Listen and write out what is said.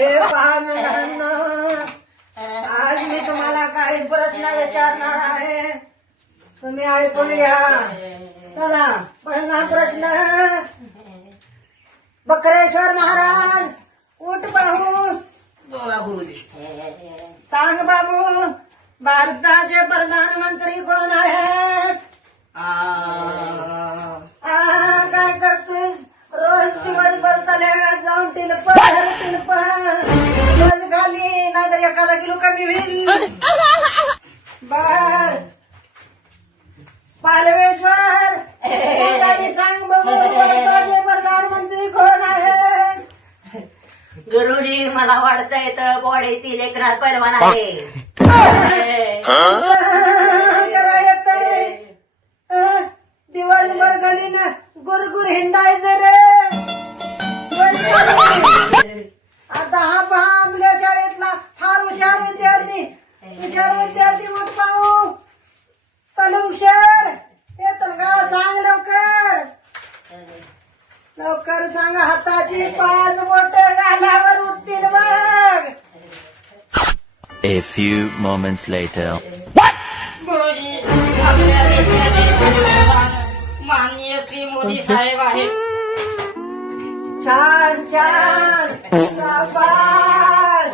हे पहा मुलांनो, आज मी तुम्हाला काही प्रश्न विचारणार आहे, तुम्ही ऐकून घ्या. चला, पहिला प्रश्न. बकरेश्वर महाराज उठ पाहू. बोला गुरुजी. सांग बाबू, भारताचे प्रधानमंत्री कोण आहेत? काय करतोस? रोज दिवसभर तल्यागात जाऊन टिलप रोज खाली, नाहीतर एखादा किलो कमी होईल. बर पालवेश्वर कोणाला सांग बघू, भारताचे प्रधानमंत्री कोण आहेत? गुरुजी मला वाटतंय तर गोड्यातील एकनाथ पैलवान आहे. करा येतंय. दिवसभर गलीनं गुरगुर हिंडायचं रे. आता हा पहा आपल्या शाळेतला फार हुशार विद्यार्थी मग पाहू. तलुंगशर हे तलगा सांग लवकर. लवकर सांग. हाताची 5 बोट गालावर उठतील बघ. A few moments later. गुरुजी, आपल्या देशाचे पंतप्रधान माननीय श्री मोदी साहेब आहेत. छान छान शाबास.